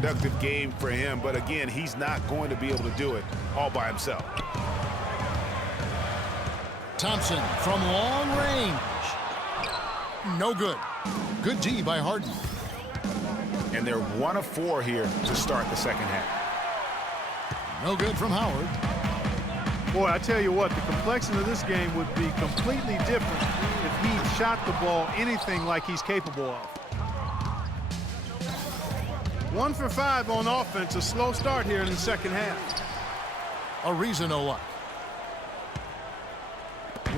productive game for him, but again, he's not going to be able to do it all by himself. Thompson from long range. No good. Good D by Harden. And they're 1 of 4 here to start the second half. No good from Howard. Boy, I tell you what, the complexion of this game would be completely different if he shot the ball anything like he's capable of. 1 for 5 on offense, a slow start here in the second half. A reason no luck.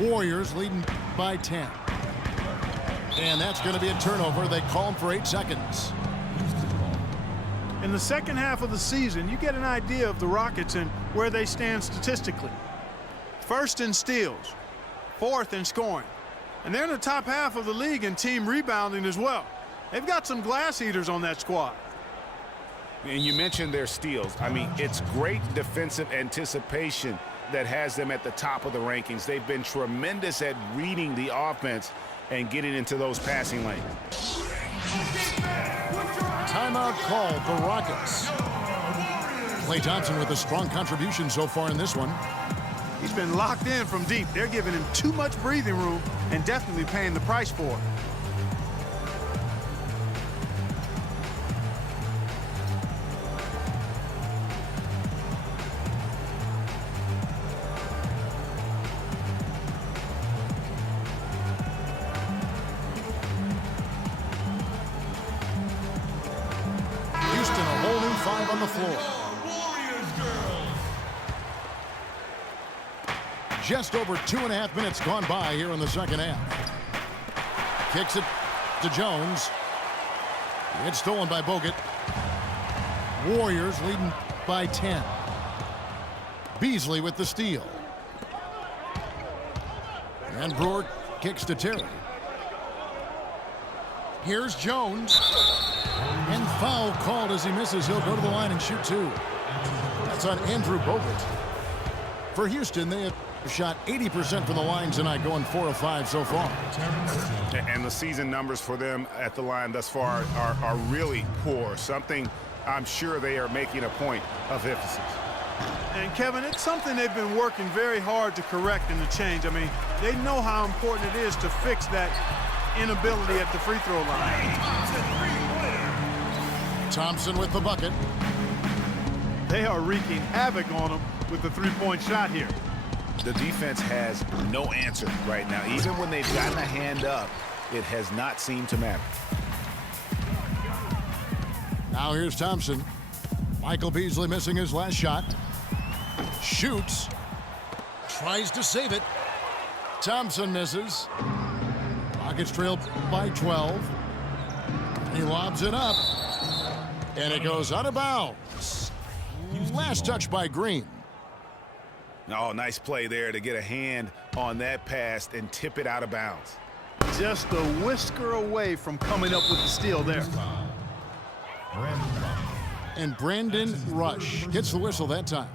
Warriors leading by 10. And that's going to be a turnover. They call him for 8 seconds. In the second half of the season, you get an idea of the Rockets and where they stand statistically. First in steals, 4th in scoring. And they're in the top half of the league in team rebounding as well. They've got some glass eaters on that squad. And you mentioned their steals. I mean, it's great defensive anticipation that has them at the top of the rankings. They've been tremendous at reading the offense and getting into those passing lanes. Timeout called the Rockets. Klay Thompson with a strong contribution so far in this one. He's been locked in from deep. They're giving him too much breathing room and definitely paying the price for it. Houston, a whole new 5 on the floor. Just over 2.5 minutes gone by here in the second half. Kicks it to Jones. It's stolen by Bogut. Warriors leading by 10. Beasley with the steal. And Brewer kicks to Terry. Here's Jones. And foul called as he misses. He'll go to the line and shoot 2. That's on Andrew Bogut. For Houston, they have shot 80% from the line tonight, going 4 of 5 so far. And the season numbers for them at the line thus far are really poor. Something I'm sure they are making a point of emphasis. And Kevin, it's something they've been working very hard to correct and to change. I mean, they know how important it is to fix that inability at the free throw line. Thompson with the bucket. They are wreaking havoc on them with the three-point shot here. The defense has no answer right now. Even when they've gotten a hand up, it has not seemed to matter. Now here's Thompson. Michael Beasley missing his last shot. Shoots. Tries to save it. Thompson misses. Rockets trail by 12. He lobs it up. And it goes out of bounds. Last touch by Green. Oh, nice play there to get a hand on that pass and tip it out of bounds. Just a whisker away from coming up with the steal there. And Brandon Rush gets the whistle that time.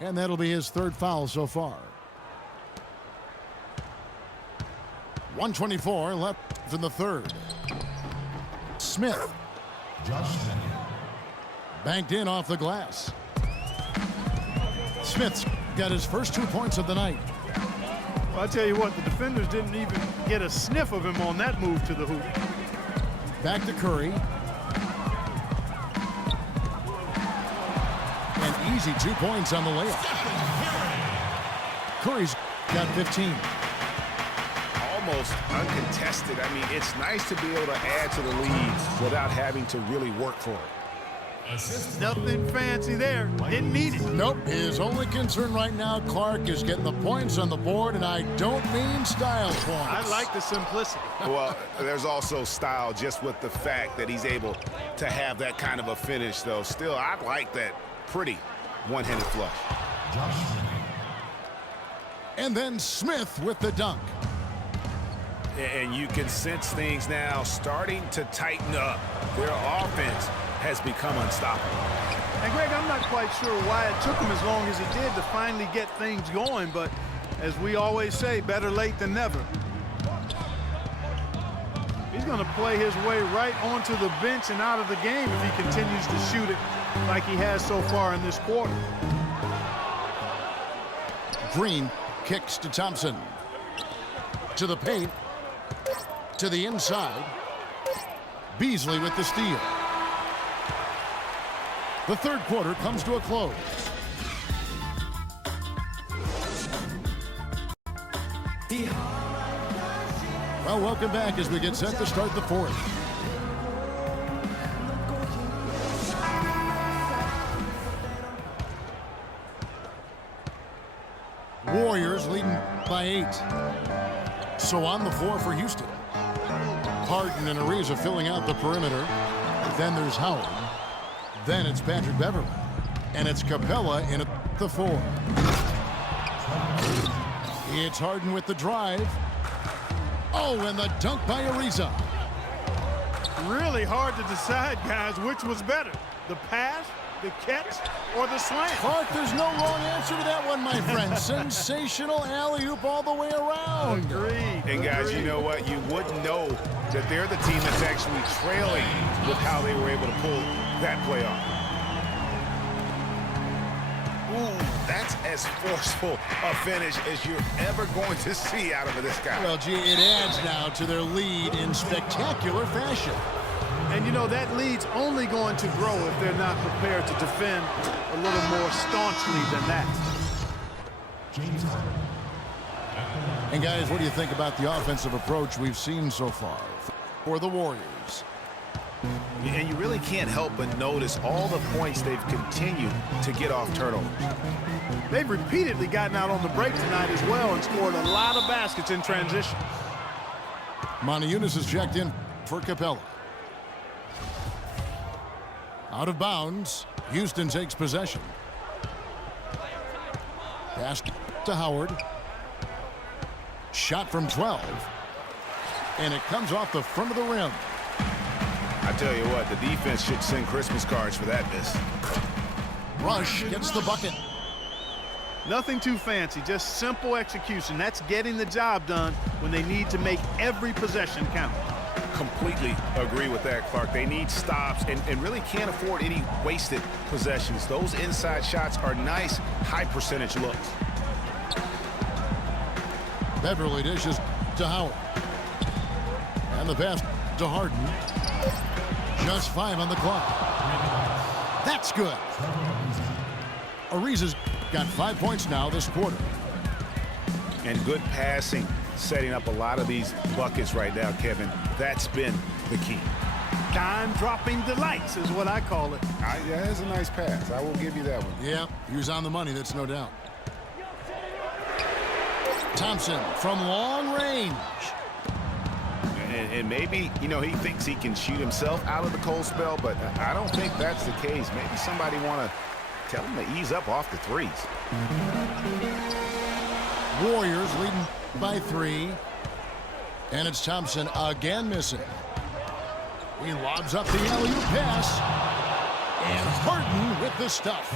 And that'll be his 3rd foul so far. 1:24 left in the 3rd. Smith. Banked in off the glass. Smith's got his first 2 points of the night. Well, I tell you what, the defenders didn't even get a sniff of him on that move to the hoop. Back to Curry. An easy 2 points on the layup. Curry's got 15. Almost uncontested. I mean, it's nice to be able to add to the lead without having to really work for it. Nothing fancy there. Didn't need it. Nope. His only concern right now, Clark, is getting the points on the board, and I don't mean style points. I like the simplicity. Well, there's also style just with the fact that he's able to have that kind of a finish, though. Still, I like that pretty one-handed flush. And then Smith with the dunk. And you can sense things now starting to tighten up. Their offense has become unstoppable. And Greg, I'm not quite sure why it took them as long as it did to finally get things going, but as we always say, better late than never. He's going to play his way right onto the bench and out of the game if he continues to shoot it like he has so far in this quarter. Green kicks to Thompson. To the paint. To the inside. Beasley with the steal. The third quarter comes to a close. Well, welcome back as we get set to start the fourth. Warriors leading by 8. So on the floor for Houston. Harden and Ariza filling out the perimeter. Then there's Howard. Then it's Patrick Beverley. And it's Capella in at the 4. It's Harden with the drive. Oh, and the dunk by Ariza. Really hard to decide, guys, which was better. The pass, the catch, or the slam? Clark, there's no wrong answer to that one, my friend. Sensational alley-oop all the way around. Agreed. And guys, you know what? You wouldn't know that they're the team that's actually trailing with how they were able to pull that play off. Ooh, that's as forceful a finish as you're ever going to see out of this guy. Well, gee, it adds now to their lead in spectacular fashion. And, you know, that lead's only going to grow if they're not prepared to defend a little more staunchly than that. And, guys, what do you think about the offensive approach we've seen so far for the Warriors? And you really can't help but notice all the points they've continued to get off turnovers. They've repeatedly gotten out on the break tonight as well and scored a lot of baskets in transition. Moniunas is checked in for Capella. Out of bounds. Houston takes possession. Pass to Howard. Shot from 12. And it comes off the front of the rim. I tell you what, the defense should send Christmas cards for that miss. Rush gets the bucket. Nothing too fancy, just simple execution. That's getting the job done when they need to make every possession count. Completely agree with that, Clark. They need stops and really can't afford any wasted possessions. Those inside shots are nice, high percentage looks. Beverley dishes to Howard. And the pass to Harden. Just 5 on the clock. That's good. Ariza's got 5 points now this quarter. And good passing, setting up a lot of these buckets right now, Kevin. That's been the key. Dime-dropping delights is what I call it. Yeah, that's a nice pass. I will give you that one. Yeah, he was on the money, that's no doubt. Thompson from long range. And maybe, you know, he thinks he can shoot himself out of the cold spell, but I don't think that's the case. Maybe somebody want to tell him to ease up off the threes. Warriors leading by 3. And it's Thompson again missing. He lobs up the alley-oop pass. And Harden with the stuff.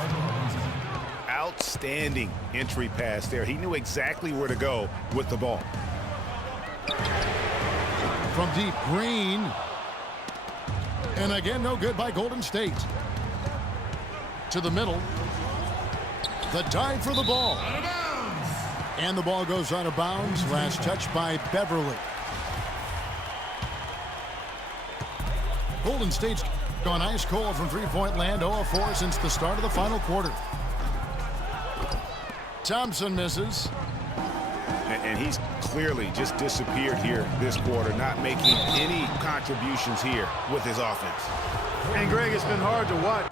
Outstanding entry pass there. He knew exactly where to go with the ball. From deep, Green. And again, no good by Golden State. To the middle. The dive for the ball. And the ball goes out of bounds. Last touch by Beverley. Golden State's gone ice cold from three-point land, 0 of 4 since the start of the final quarter. Thompson misses. And he's clearly just disappeared here this quarter, not making any contributions here with his offense. And, Greg, it's been hard to watch.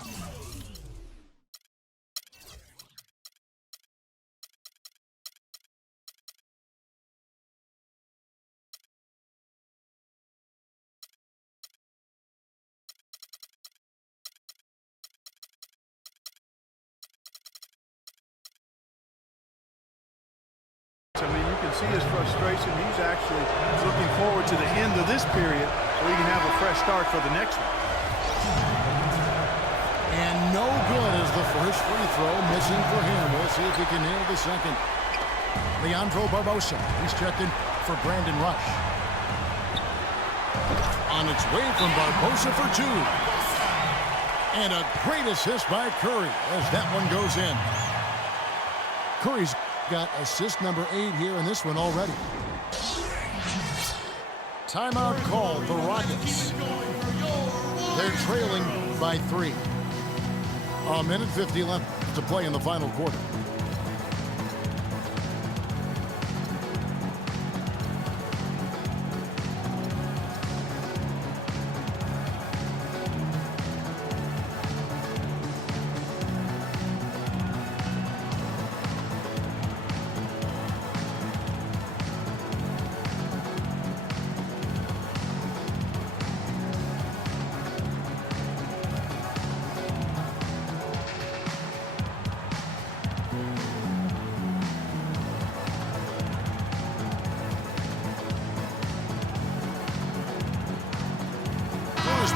I mean, you can see his frustration. He's actually looking forward to the end of this period so he can have a fresh start for the next one. And no good as the first free throw missing for him. We'll see if he can nail the second. Leandro Barbosa. He's checked in for Brandon Rush. On its way from Barbosa for two. And a great assist by Curry as that one goes in. Curry's got assist number 8 here in this one already. Timeout called, the Rockets. They're trailing by 3. A minute 50 left to play in the final quarter.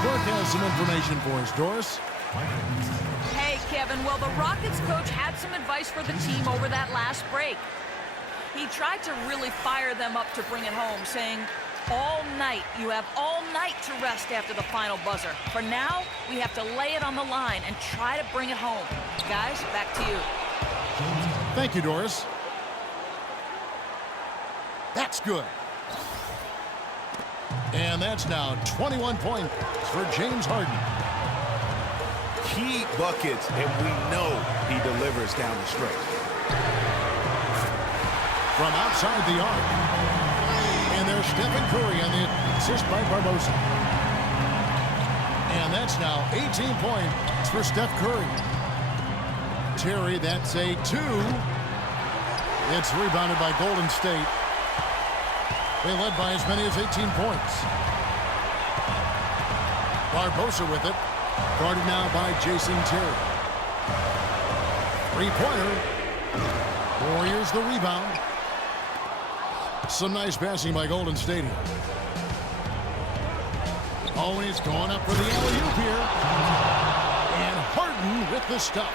Burke has some information for us. Doris? Hey, Kevin. Well, the Rockets coach had some advice for the team over that last break. He tried to really fire them up to bring it home, saying, all night, you have all night to rest after the final buzzer. For now, we have to lay it on the line and try to bring it home. Guys, back to you. Thank you, Doris. That's good. And that's now 21 points for James Harden. Key buckets, and we know he delivers down the stretch. From outside the arc. And there's Stephen Curry on the assist by Barbosa. And that's now 18 points for Steph Curry. Terry, that's a 2. It's rebounded by Golden State. They led by as many as 18 points. Barbosa with it. Guarded now by Jason Terry. Three-pointer. Warriors the rebound. Some nice passing by Golden State here. Oh, and he's going up for the alley-oop here. And Harden with the stuff.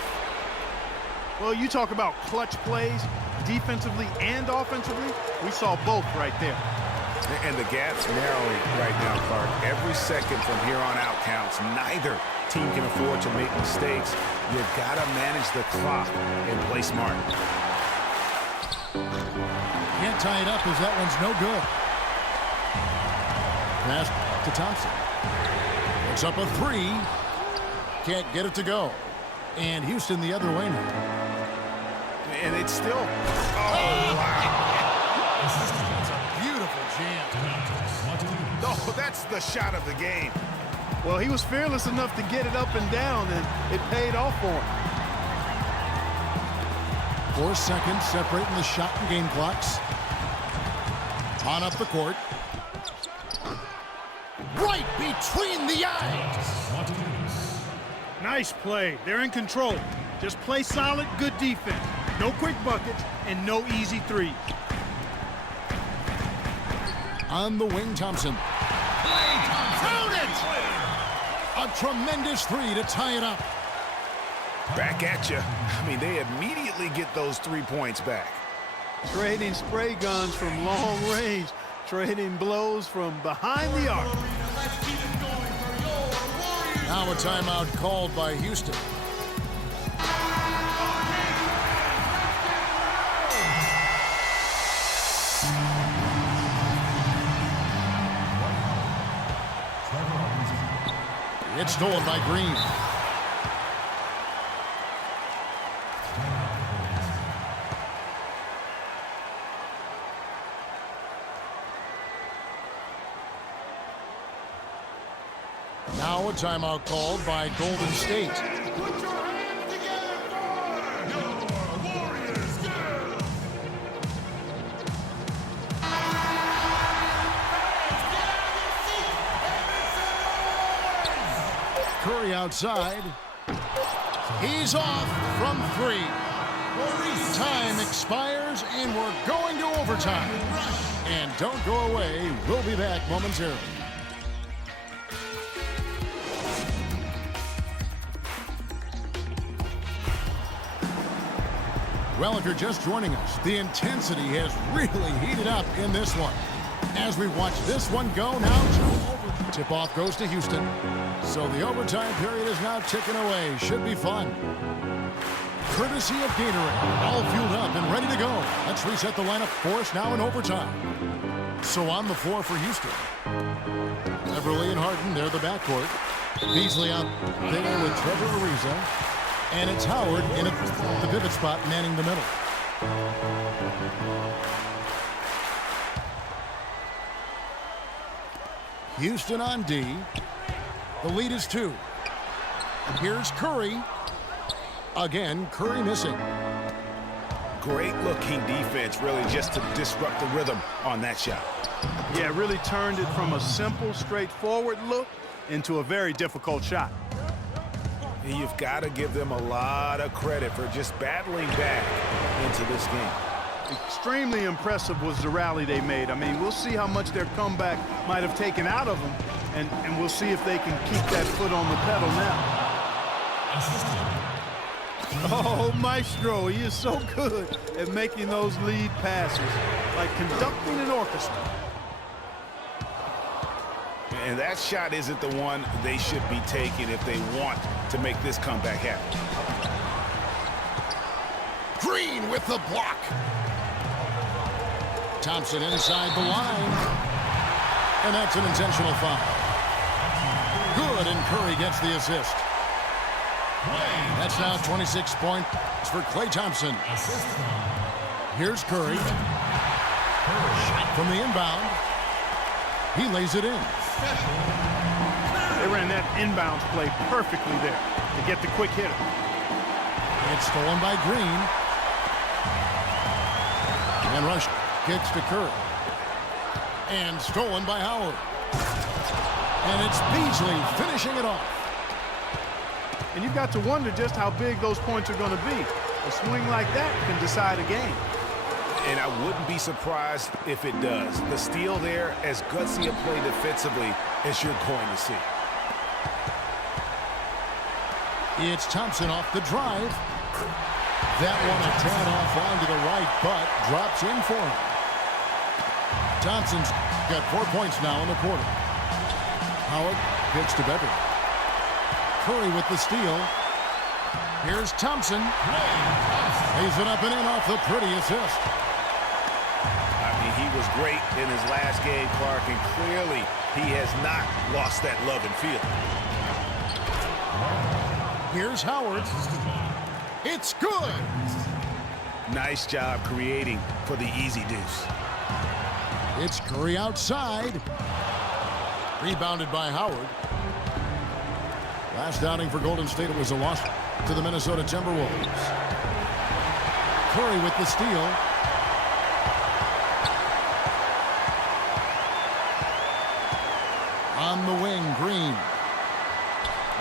Well, you talk about clutch plays, defensively and offensively. We saw both right there. And the gap's narrowing right now, Clark. Every second from here on out counts. Neither team can afford to make mistakes. You've got to manage the clock and play smart. Can't tie it up as that one's no good. Pass to Thompson. Puts up a 3. Can't get it to go. And Houston the other way now. And it's still... Oh, wow. It's a beautiful jam. Oh, that's the shot of the game. Well, he was fearless enough to get it up and down, and it paid off for him. 4 seconds separating the shot and game clocks. On up the court. Right between the eyes. Nice play. They're in control. Just play solid, good defense. No quick buckets and no easy threes. On the wing, Thompson. Found it! A tremendous 3 to tie it up. Back at you. I mean, they immediately get those 3 points back. Trading spray guns from long range. Trading blows from behind the arc. Now a timeout called by Houston. It's stolen by Green. Now a timeout called by Golden State. Put your hands together for your Warriors girl. Curry outside. He's off from 3. Time expires and we're going to overtime. And don't go away. We'll be back momentarily. Well, if you're just joining us, the intensity has really heated up in this one. As we watch this one go now to over. Tip-off goes to Houston. So the overtime period is now ticking away. Should be fun. Courtesy of Gatorade. All fueled up and ready to go. Let's reset the lineup for us now in overtime. So on the floor for Houston. Everly and Harden, they're the backcourt. Beasley out there with Trevor Ariza. And it's Howard in the pivot spot manning the middle. Houston on D. The lead is 2. Here's Curry. Again, Curry missing. Great looking defense, really, just to disrupt the rhythm on that shot. Yeah, really turned it from a simple, straightforward look into a very difficult shot. You've got to give them a lot of credit for just battling back into this game. Extremely impressive was the rally they made. I mean, we'll see how much their comeback might have taken out of them, and we'll see if they can keep that foot on the pedal now. Oh, Maestro, he is so good at making those lead passes, like conducting an orchestra. And that shot isn't the one they should be taking if they want to make this comeback happen. Green with the block. Thompson inside the line. And that's an intentional foul. Good, and Curry gets the assist. That's now 26 points for Klay Thompson. Here's Curry. From the inbound. He lays it in. They ran that inbounds play perfectly there to get the quick hitter. It's stolen by Green. And Rush kicks to Curry. And stolen by Howard. And it's Beasley finishing it off. And you've got to wonder just how big those points are going to be. A swing like that can decide a game. And I wouldn't be surprised if it does. The steal there, as gutsy a play defensively as you're going to see. It's Thompson off the drive. That one a tad off line to the right, but drops in for him. Thompson's got 4 points now in the quarter. Howard kicks to Beverly. Curry with the steal. Here's Thompson. Lays it up and in off the pretty assist. I mean, he was great in his last game, Clark, and clearly he has not lost that love and feel. Here's Howard. It's good. Nice job creating for the easy deuce. It's Curry outside. Rebounded by Howard. Last outing for Golden State, it was a loss to the Minnesota Timberwolves. Curry with the steal. On the wing, Green.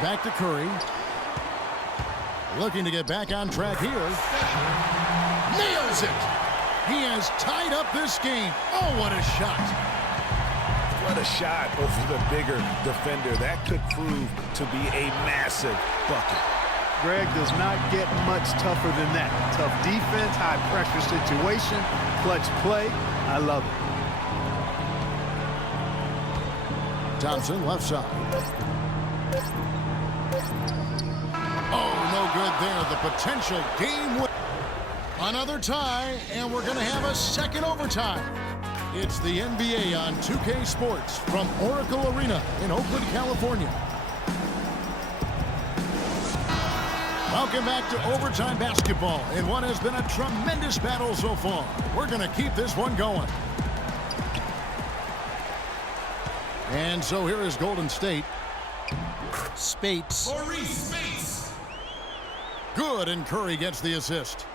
Back to Curry. Looking to get back on track here. Nails it! He has tied up this game. Oh, what a shot. What a shot over the bigger defender. That could prove to be a massive bucket. Greg does not get much tougher than that. Tough defense, high pressure situation, clutch play. I love it. Thompson left side. Oh, no good there. The potential game win. Another tie, and we're going to have a second overtime. It's the NBA on 2K Sports from Oracle Arena in Oakland, California. Welcome back to overtime basketball in what has been a tremendous battle so far. We're going to keep this one going. And so here is Golden State. Spates. Good, and Curry gets the assist.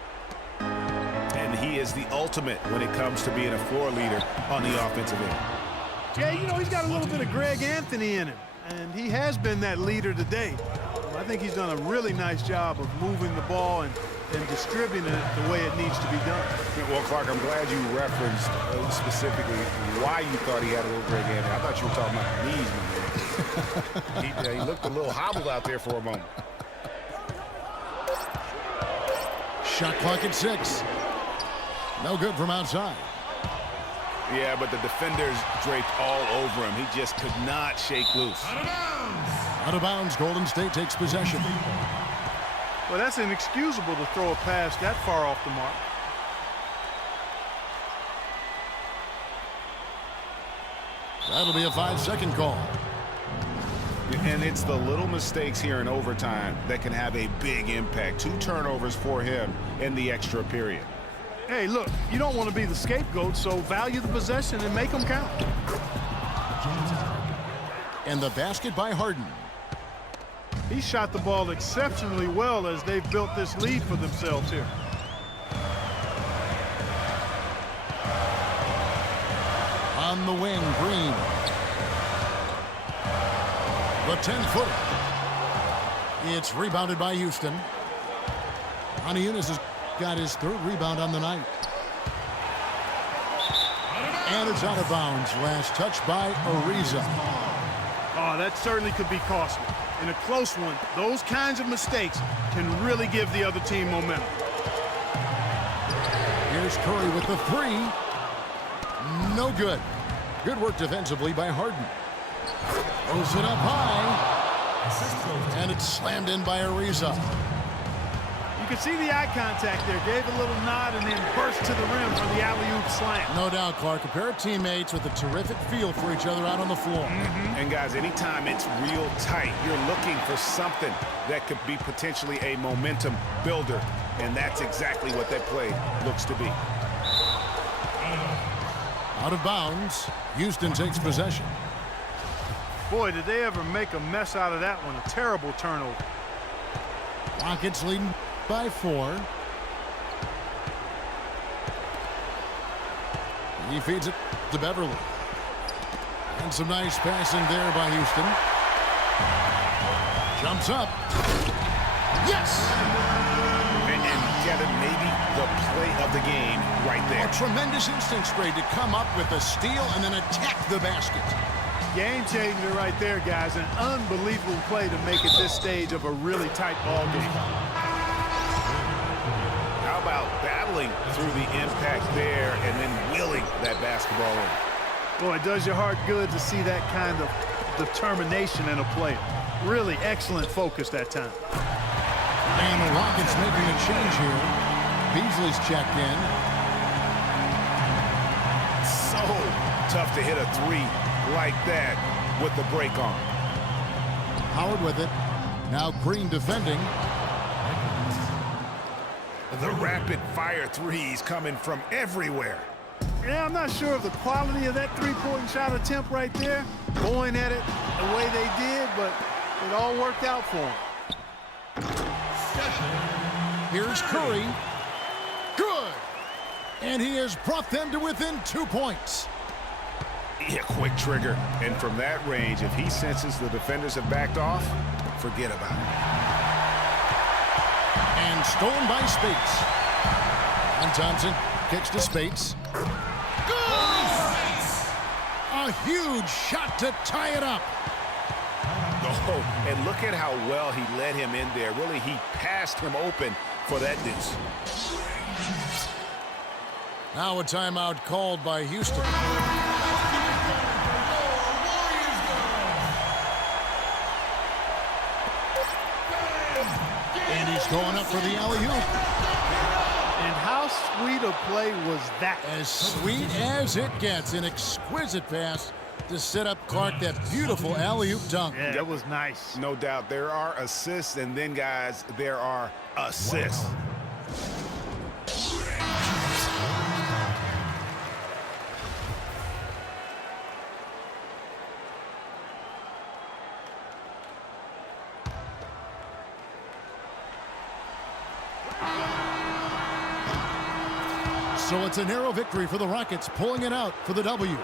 And he is the ultimate when it comes to being a floor leader on the offensive end. Yeah, you know, he's got a little bit of Greg Anthony in him, and he has been that leader today. I think he's done a really nice job of moving the ball and distributing it the way it needs to be done. Well, Clark, I'm glad you referenced specifically why you thought he had a little Greg Anthony. I thought you were talking about knees, man. He looked a little hobbled out there for a moment. Shot clock at 6. No good from outside. Yeah, but the defenders draped all over him. He just could not shake loose. Out of bounds. Out of bounds, Golden State takes possession. Well, that's inexcusable to throw a pass that far off the mark. That'll be a 5-second call. And it's the little mistakes here in overtime that can have a big impact. 2 turnovers for him in the extra period. Hey, look, you don't want to be the scapegoat, so value the possession and make them count. And the basket by Harden. He shot the ball exceptionally well as they've built this lead for themselves here. On the wing, Green. The 10-footer. It's rebounded by Houston. Unis has got his 3rd rebound on the night. And it's out of bounds. Last touch by Ariza. Oh, that certainly could be costly. In a close one, those kinds of mistakes can really give the other team momentum. Here's Curry with the 3. No good. Good work defensively by Harden. Throws it up high. And it's slammed in by Ariza. You can see the eye contact there. Gave a little nod and then burst to the rim for the alley-oop slam. No doubt, Clark. A pair of teammates with a terrific feel for each other out on the floor. And guys, anytime it's real tight, you're looking for something that could be potentially a momentum builder. And that's exactly what that play looks to be. Out of bounds. Houston takes possession. Boy, did they ever make a mess out of that one. A terrible turnover. Rockets leading by 4. He feeds it to Beverly. And some nice passing there by Houston. Jumps up. Yes! And Kevin, maybe the play of the game right there. A tremendous instincts grade to come up with a steal and then attack the basket. Game changer right there, guys. An unbelievable play to make it this stage of a really tight ball game. How about battling through the impact there and then wheeling that basketball in? Boy, it does your heart good to see that kind of determination in a player. Really excellent focus that time. And the Rockets making a change here. Beasley's checked in. So tough to hit a 3 like that with the break on. Howard with it. Now Green defending. The rapid-fire threes coming from everywhere. Yeah, I'm not sure of the quality of that three-point shot attempt right there, going at it the way they did, but it all worked out for them. Here's Curry. Good. And he has brought them to within 2 points. Yeah, quick trigger. And from that range, if he senses the defenders have backed off, forget about it. And stolen by Spates. And Thompson kicks to Spates. Good! A huge shot to tie it up. Oh, and look at how well he led him in there. Really, he passed him open for that deuce. Now a timeout called by Houston. And he's going up for the alley-oop. And how sweet a play was that? As sweet as it gets. An exquisite pass to set up Clark that beautiful alley-oop dunk. Yeah, that was nice. No doubt. There are assists, and then, guys, there are assists. So it's a narrow victory for the Rockets, pulling it out for the W.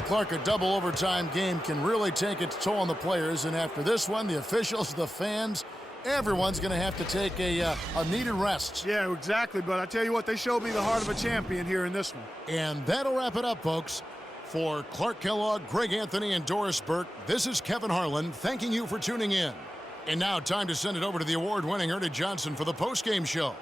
Clark, a double overtime game can really take its toll on the players, and after this one, the officials, the fans, everyone's going to have to take a needed rest. Yeah, exactly, but I tell you what, they showed me the heart of a champion here in this one. And that'll wrap it up, folks. For Clark Kellogg, Greg Anthony, and Doris Burke, this is Kevin Harlan thanking you for tuning in. And now time to send it over to the award-winning Ernie Johnson for the post-game show.